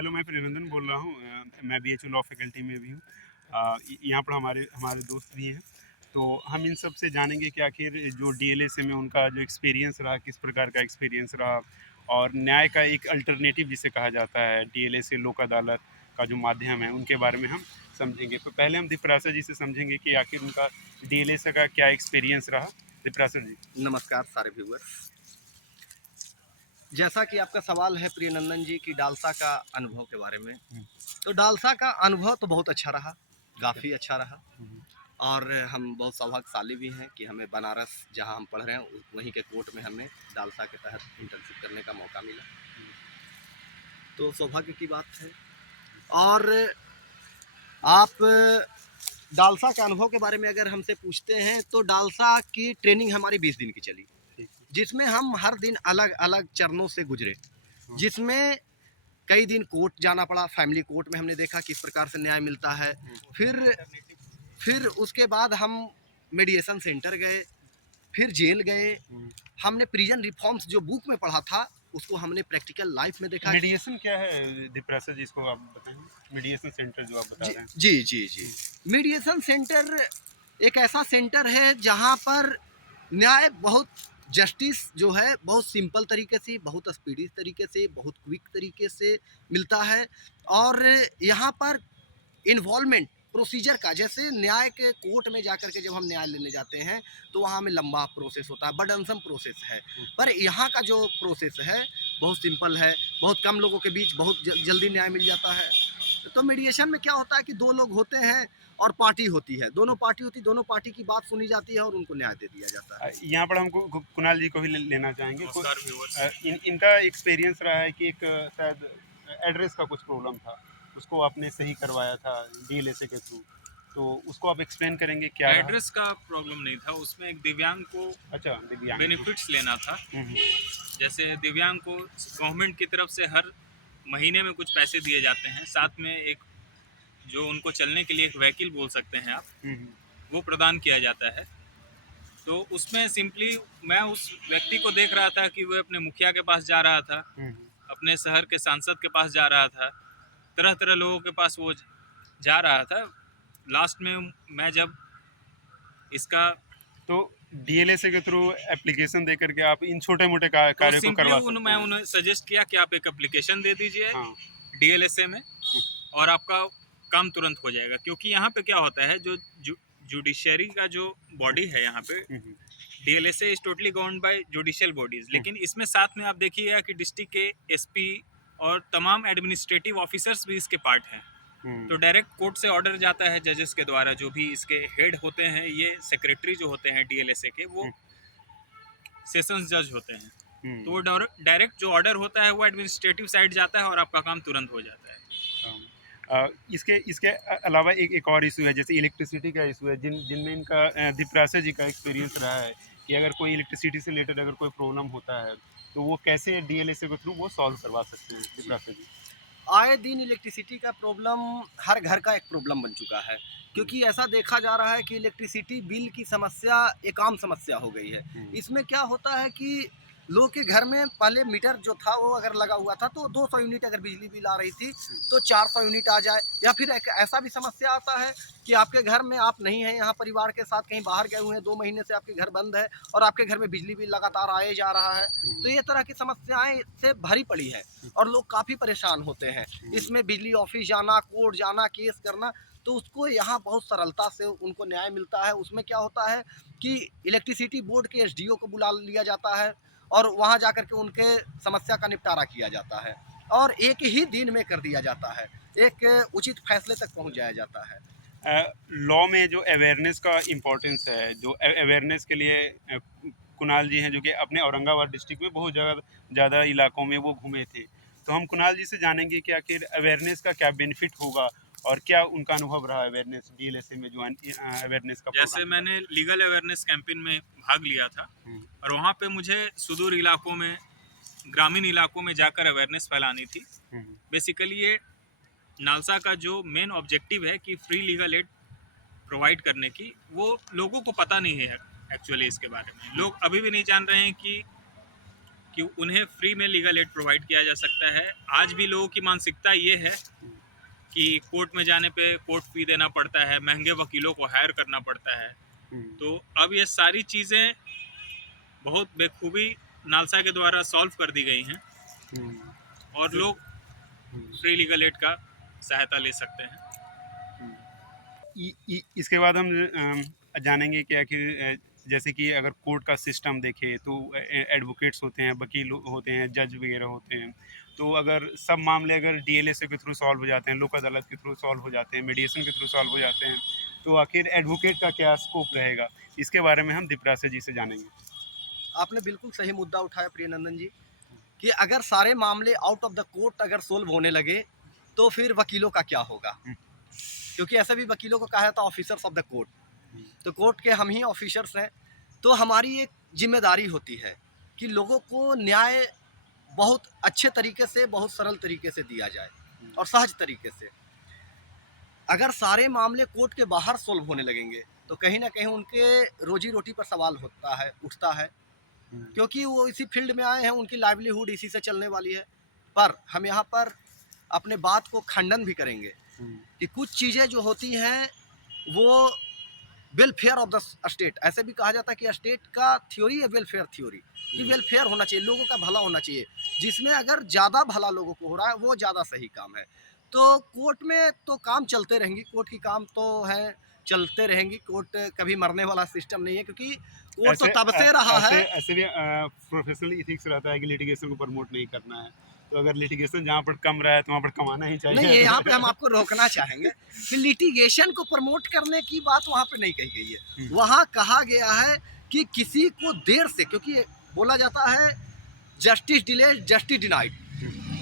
Hello, मैं प्रियनंदन बोल रहा हूँ। मैं बीएचयू लॉ फैकल्टी में भी हूँ। यहाँ पर हमारे हमारे दोस्त भी हैं। तो हम इन सब से जानेंगे कि आखिर जो डीएलएसए में उनका जो एक्सपीरियंस रहा, किस प्रकार का एक्सपीरियंस रहा, और न्याय का एक अल्टरनेटिव जिसे कहा जाता है, डीएलएसए लोक अदालत का जो माध्यम है, उनके बारे में हम समझेंगे। तो पहले हम दीपरासा जी से समझेंगे कि आखिर उनका डीएलएसए का क्या एक्सपीरियंस रहा। दीपरासा जी। नमस्कार सारे व्यूअर्स। जैसा कि आपका सवाल है प्रियनंदन जी की डालसा का अनुभव के बारे में, तो डालसा का अनुभव तो बहुत अच्छा रहा, काफ़ी अच्छा रहा। और हम बहुत सौभाग्यशाली भी हैं कि हमें बनारस जहां हम पढ़ रहे हैं वहीं के कोर्ट में हमें डालसा के तहत इंटर्नशिप करने का मौका मिला, तो सौभाग्य की बात है। और आप डालसा के अनुभव के बारे में अगर हमसे पूछते हैं तो डालसा की ट्रेनिंग हमारी 20 दिन की चली, जिसमें हम हर दिन अलग अलग चरणों से गुजरे, जिसमें कई दिन कोर्ट जाना पड़ा। फैमिली कोर्ट में हमने देखा किस प्रकार से न्याय मिलता है। फिर उसके बाद हम मेडिएशन सेंटर गए, फिर जेल गए। हमने प्रिजन रिफॉर्म्स जो बुक में पढ़ा था उसको हमने प्रैक्टिकल लाइफ में देखा। मीडिएशन क्या है दीपरासा जी, इसको आप बताएंगे। मीडिएशन सेंटर जो आप बता जी रहे हैं। जी जी जी मीडिएशन सेंटर एक ऐसा सेंटर है जहां पर न्याय बहुत, जस्टिस जो है बहुत सिंपल तरीके से, बहुत स्पीडी तरीके से, बहुत क्विक तरीके से मिलता है। और यहाँ पर इन्वॉल्वमेंट प्रोसीजर का, जैसे न्याय के कोर्ट में जाकर के जब हम न्याय लेने जाते हैं तो वहाँ में लंबा प्रोसेस होता है, बर्डनसम प्रोसेस है। पर यहाँ का जो प्रोसेस है बहुत सिंपल है, बहुत कम लोगों के बीच बहुत जल्दी न्याय मिल जाता है। तो मीडिएशन में क्या होता है कि दो लोग होते हैं और पार्टी होती है, दोनों पार्टी की बात सुनी जाती है और उनको न्याय दे दिया जाता है। यहाँ पर हमको कुणाल जी को भी लेना चाहेंगे। इनका एक्सपीरियंस रहा है कि एक शायद एड्रेस का कुछ प्रॉब्लम था, उसको आपने सही करवाया था डीएलएसए के थ्रू। तो उसको आप एक्सप्लेन करेंगे क्या रहा? एड्रेस का प्रॉब्लम नहीं था, उसमें एक दिव्यांग को अच्छा, दिव्यांग बेनिफिट्स लेना था। हम्म। जैसे दिव्यांग को गवर्नमेंट की तरफ से हर महीने में कुछ पैसे दिए जाते हैं, साथ में एक जो उनको चलने के लिए एक व्हीकल बोल सकते हैं आप, वो प्रदान किया जाता है। तो उसमें सिंपली मैं उस व्यक्ति को देख रहा था कि वह अपने मुखिया के पास जा रहा था, अपने शहर के सांसद के पास जा रहा था, तरह तरह लोगों के पास वो जा रहा था। लास्ट में मैं जब इसका तो डीएलएसए के थ्रू एप्लीकेशन दे करके आप इन छोटे मोटे कार्य को करवा सकते हैं। मैं उन्हें सजेस्ट किया कि आप एक एप्लीकेशन दे दीजिए डीएलएसए में, और आपका काम तुरंत हो जाएगा। क्योंकि यहाँ पे क्या होता है, जो जुडिशरी का जो बॉडी है यहाँ पे, DLSA is totally governed bye judicial bodies, लेकिन इसमें साथ में आप देखिएगा कि डिस्ट्रिक्ट के एसपी और तमाम एडमिनिस्ट्रेटिव ऑफिसर्स भी इसके पार्ट हैं। तो डायरेक्ट कोर्ट से ऑर्डर जाता है जजेस के द्वारा, जो भी इसके हेड होते हैं, ये सेक्रेटरी जो होते हैं डीएलएसए के, वो सेशंस जज होते हैं। तो वो डायरेक्ट जो ऑर्डर होता है वो एडमिनिस्ट्रेटिव साइड जाता है और आपका काम तुरंत हो जाता है। इसके अलावा एक और इशू है, जैसे इलेक्ट्रिसिटी का इशू है, जिनमें इनका दीपरासा जी का एक्सपीरियंस रहा है कि अगर कोई इलेक्ट्रिसिटी से रिलेटेड अगर कोई प्रॉब्लम होता है तो वो कैसे डीएलएसए के थ्रू वो सॉल्व करवा सकते हैं। दीपरासा जी। आए दिन इलेक्ट्रिसिटी का प्रॉब्लम हर घर का एक प्रॉब्लम बन चुका है, क्योंकि ऐसा देखा जा रहा है कि इलेक्ट्रिसिटी बिल की समस्या एक आम समस्या हो गई है। इसमें क्या होता है कि लोग के घर में पहले मीटर जो था वो अगर लगा हुआ था तो 200 यूनिट अगर बिजली बिल आ रही थी तो 400 यूनिट आ जाए, या फिर ऐसा भी समस्या आता है कि आपके घर में आप नहीं हैं, यहाँ परिवार के साथ कहीं बाहर गए हुए हैं, 2 महीने से आपके घर बंद है और आपके घर में बिजली बिल लगातार आए जा रहा है। तो ये तरह की समस्याएं से भरी पड़ी है और लोग काफ़ी परेशान होते हैं। इसमें बिजली ऑफिस जाना, कोर्ट जाना, केस करना, तो उसको यहाँ बहुत सरलता से उनको न्याय मिलता है। उसमें क्या होता है कि इलेक्ट्रिसिटी बोर्ड के एसडीओ को बुला लिया जाता है और वहाँ जाकर के उनके समस्या का निपटारा किया जाता है और एक ही दिन में कर दिया जाता है, एक उचित फैसले तक पहुँच जाया जाता है। लॉ में जो अवेयरनेस का इम्पोर्टेंस है, जो अवेयरनेस के लिए कुणाल जी हैं, जो कि अपने औरंगाबाद डिस्ट्रिक्ट में बहुत ज़्यादा इलाकों में वो घूमे थे। तो हम कुणाल जी से जानेंगे कि आखिर अवेयरनेस का क्या बेनिफिट होगा और क्या उनका अनुभव रहा अवेयरनेस डीएलएसए में जो अवेयरनेस का। जैसे मैंने लीगल अवेयरनेस कैंपेन में भाग लिया था और वहाँ पे मुझे सुदूर इलाकों में, ग्रामीण इलाकों में जाकर अवेयरनेस फैलानी थी। बेसिकली ये नालसा का जो मेन ऑब्जेक्टिव है कि फ्री लीगल एड प्रोवाइड करने की, वो लोगों को पता नहीं है एक्चुअली। इसके बारे में लोग अभी भी नहीं जान रहे हैं कि कि उन्हें फ्री में लीगल एड प्रोवाइड किया जा सकता है। आज भी लोगों की मानसिकता ये है कि कोर्ट में जाने पे कोर्ट फी देना पड़ता है, महंगे वकीलों को हायर करना पड़ता है। तो अब ये सारी चीज़ें बहुत बेखूबी नालसा के द्वारा सॉल्व कर दी गई हैं और लोग फ्री लीगल एड का सहायता ले सकते हैं। इसके बाद हम जानेंगे कि आखिर जैसे कि अगर कोर्ट का सिस्टम देखें तो एडवोकेट्स होते हैं, वकील होते हैं, जज वगैरह होते हैं। तो अगर सब मामले अगर डीएलएसए के थ्रू सॉल्व हो जाते हैं, लोक अदालत के थ्रू सॉल्व हो जाते हैं, मीडिएशन के थ्रू सॉल्व हो जाते हैं, तो आखिर एडवोकेट का क्या स्कोप रहेगा, इसके बारे में हम दीपराज जी से जानेंगे। आपने बिल्कुल सही मुद्दा उठाया प्रियनंदन जी, कि अगर सारे मामले आउट ऑफ द कोर्ट अगर सोल्व होने लगे तो फिर वकीलों का क्या होगा। क्योंकि ऐसे भी वकीलों को कहा जाता है ऑफिसर्स ऑफ द कोर्ट, तो कोर्ट के हम ही ऑफिसर्स हैं। तो हमारी एक जिम्मेदारी होती है कि लोगों को न्याय बहुत अच्छे तरीके से, बहुत सरल तरीके से दिया जाए और सहज तरीके से। अगर सारे मामले कोर्ट के बाहर सोल्व होने लगेंगे तो कहीं ना कहीं उनके रोजी रोटी पर सवाल उठता है, क्योंकि वो इसी फील्ड में आए हैं, उनकी लाइवलीहुड इसी से चलने वाली है। पर हम यहाँ पर अपने बात को खंडन भी करेंगे कि कुछ चीज़ें जो होती हैं वो वेलफेयर ऑफ द स्टेट, ऐसे भी कहा जाता है कि स्टेट का थ्योरी है वेलफेयर थ्योरी, कि वेलफेयर होना चाहिए, लोगों का भला होना चाहिए। जिसमें अगर ज़्यादा भला लोगों को हो रहा है वो ज़्यादा सही काम है। तो कोर्ट में तो काम चलते रहेंगी, कोर्ट की काम तो है चलते रहेंगी। कोर्ट कभी मरने वाला सिस्टम नहीं है, क्योंकि कोर्ट तो तब से रहा है। ऐसे भी प्रोफेशनल इथिक्स रहता है कि लिटिगेशन को प्रमोट नहीं करना है। तो अगर लिटिगेशन जहाँ पर कम रहा है तो वहाँ पर कमाना ही चाहिए। नहीं, यहाँ पे हम आपको रोकना चाहेंगे कि लिटिगेशन को प्रमोट करने की बात वहाँ पे नहीं कही गई है। वहाँ कहा गया है कि किसी को देर से, क्योंकि बोला जाता है जस्टिस डिलेड जस्टिस डिनाइड,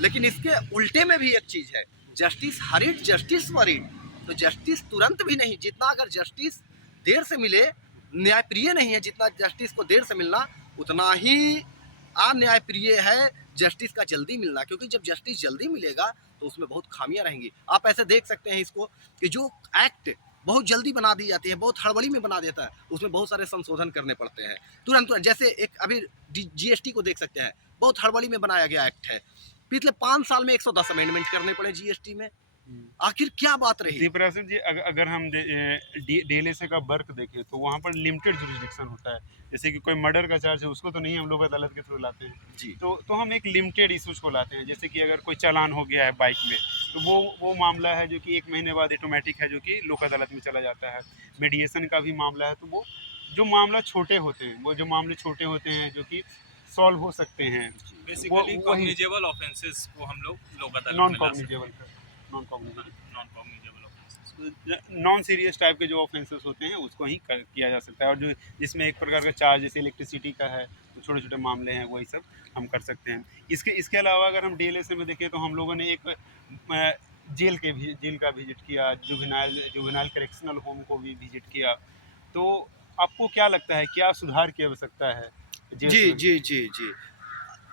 लेकिन इसके उल्टे में भी एक चीज़ है, जस्टिस हरिड जस्टिस वरिड। तो जस्टिस तुरंत भी नहीं, जितना अगर जस्टिस देर से मिले न्यायप्रिय नहीं है, जितना जस्टिस को देर से मिलना उतना ही अन्यायप्रिय है जस्टिस का जल्दी मिलना। क्योंकि जब जस्टिस जल्दी मिलेगा तो उसमें बहुत खामियां रहेंगी। आप ऐसे देख सकते हैं इसको कि जो एक्ट बहुत जल्दी बना दी जाती है, बहुत हड़बड़ी में बना देता है, उसमें बहुत सारे संशोधन करने पड़ते हैं तुरंत। जैसे एक अभी जीएसटी को देख सकते हैं, बहुत हड़बड़ी में बनाया गया एक्ट है, पिछले 5 साल में 110 अमेंडमेंट करने पड़े जीएसटी में। आखिर क्या बात रही। दीपराज जी, अगर हम डीएलएसए का वर्क देखें तो वहाँ पर लिमिटेड जुरिडिक्शन होता है। जैसे कि कोई मर्डर का चार्ज है, उसको तो नहीं हम लोग अदालत के थ्रू लाते हैं जी। तो हम एक लिमिटेड इशूज को लाते हैं। जैसे कि अगर कोई चालान हो गया है बाइक में, तो वो मामला है जो कि 1 महीने बाद ऑटोमेटिक है, जो कि लोक अदालत में चला जाता है। मीडिएशन का भी मामला है, तो वो जो मामला छोटे होते हैं, वो जो मामले छोटे होते हैं जो कि सॉल्व हो सकते हैं, बेसिकली कॉग्निजेबल ऑफेंसेस को हम लोग लोक अदालत नॉन में ला कॉग्निजेबल नॉन सकते हैं। नॉन सीरियस टाइप के जो ऑफेंसेस होते हैं उसको ही किया जा सकता है। और जो जिसमें एक प्रकार का चार्ज जैसे इलेक्ट्रिसिटी का है, तो छोटे छोटे मामले हैं, वही सब हम कर सकते हैं। इसके अलावा अगर हम डीएलएसए में देखें तो हम लोगों ने एक जेल का विजिट किया, जुवेनाइल करेक्शनल होम को भी विजिट किया। तो आपको क्या लगता है, क्या सुधार की आवश्यकता है जेल जी में? जी जी जी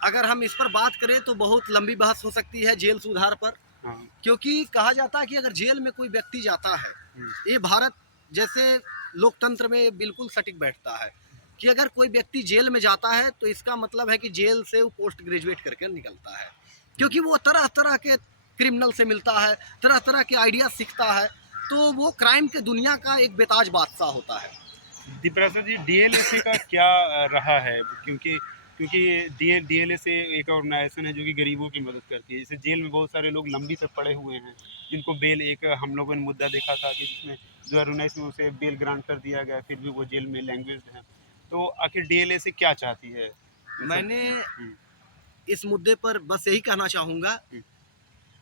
अगर हम इस पर बात करें तो बहुत लंबी बहस हो सकती है जेल सुधार पर। हाँ, क्योंकि कहा जाता है कि अगर जेल में कोई व्यक्ति जाता है, ये भारत जैसे लोकतंत्र में बिल्कुल सटीक बैठता है कि अगर कोई व्यक्ति जेल में जाता है तो इसका मतलब है कि जेल से वो पोस्ट ग्रेजुएट करके निकलता है। क्योंकि वो तरह तरह के क्रिमिनल से मिलता है, तरह तरह के आइडिया सीखता है, तो वो क्राइम के दुनिया का एक बेताज बादशाह होता है। दीपराज जी, डीएलएसए का क्या रहा है? क्योंकि डीएलएसए एक ऑर्गेनाइजेशन है जो कि गरीबों की मदद करती है। जैसे जेल में बहुत सारे लोग लंबी तक पड़े हुए हैं, जिनको बेल, एक हम लोगों ने मुद्दा देखा था कि जिसमें 2019 में उसे बेल ग्रांट कर दिया गया, फिर भी वो जेल में लैंग्वेज है। तो आखिर डीएलएसए क्या चाहती है? मैंने इस मुद्दे पर बस यही कहना चाहूँगा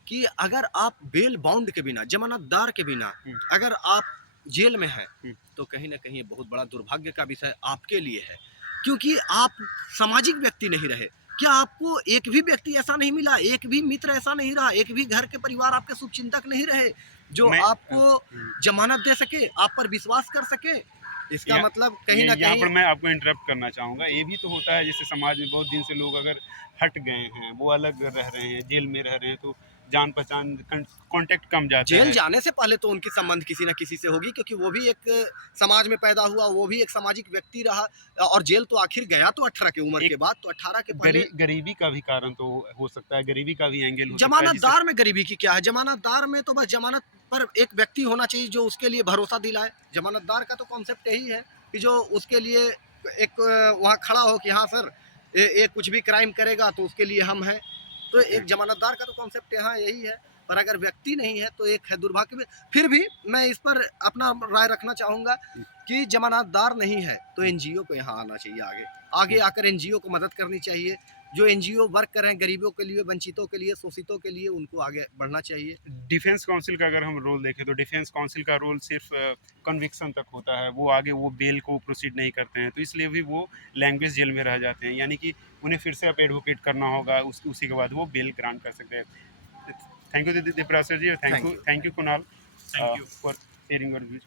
कि अगर आप बेल बाउंड के बिना, जमानतदार के बिना अगर आप जेल में हैं तो कहीं ना कहीं ये बहुत बड़ा दुर्भाग्य का विषय आपके लिए है। क्योंकि आप सामाजिक व्यक्ति नहीं रहे। क्या आपको एक भी व्यक्ति ऐसा नहीं मिला, एक भी मित्र ऐसा नहीं रहा, एक भी घर के परिवार आपके शुभचिंतक नहीं रहे जो आपको जमानत दे सके, आप पर विश्वास कर सके? इसका मतलब कहीं ना यहाँ कहीं पर मैं आपको इंटरप्ट करना चाहूँगा। ये भी तो होता है, जैसे समाज में बहुत दिन से लोग अगर हट गए हैं, वो अलग रह रहे हैं, जेल में रह रहे हैं, तो जान पहचान कांटेक्ट कम जाता जेल है। जाने से पहले तो उनकी संबंध किसी न किसी से होगी, क्योंकि वो भी एक समाज में पैदा हुआ, वो भी एक सामाजिक व्यक्ति रहा, और जेल तो आखिर गया तो 18 की उम्र एक के बाद, तो 18 के पहले। गरीबी का भी कारण तो हो सकता है, गरीबी का भी एंगल हो सकता है जमानतदार में गरीबी की क्या है? जमानतदार में तो बस जमानत पर एक व्यक्ति होना चाहिए जो उसके लिए भरोसा दिलाए। जमानतदार का तो कॉन्सेप्ट यही है कि जो उसके लिए एक वहाँ खड़ा हो कि हाँ सर, ये कुछ भी क्राइम करेगा तो उसके लिए हम हैं। तो एक जमानतदार का तो कॉन्सेप्ट यहाँ यही है। पर अगर व्यक्ति नहीं है तो एक है दुर्भाग्य में। फिर भी मैं इस पर अपना राय रखना चाहूँगा कि जमानतदार नहीं है तो एनजीओ को यहाँ आना चाहिए, आगे आकर एनजीओ को मदद करनी चाहिए। जो एनजीओ वर्क कर रहे हैं गरीबों के लिए, वंचितों के लिए, शोषितों के लिए, उनको आगे बढ़ना चाहिए। डिफेंस काउंसिल का अगर हम रोल देखें तो डिफेंस काउंसिल का रोल सिर्फ कन्विक्शन तक होता है, वो आगे वो बेल को प्रोसीड नहीं करते हैं, तो इसलिए भी वो लैंग्वेज जेल में रह जाते हैं, यानी कि उन्हें फिर से अब एडवोकेट करना होगा, उसी के बाद वो बेल ग्रांट कर सकते हैं। थैंक यू दीपराज सर जी, और thank you Kunal thank you for sharing your views.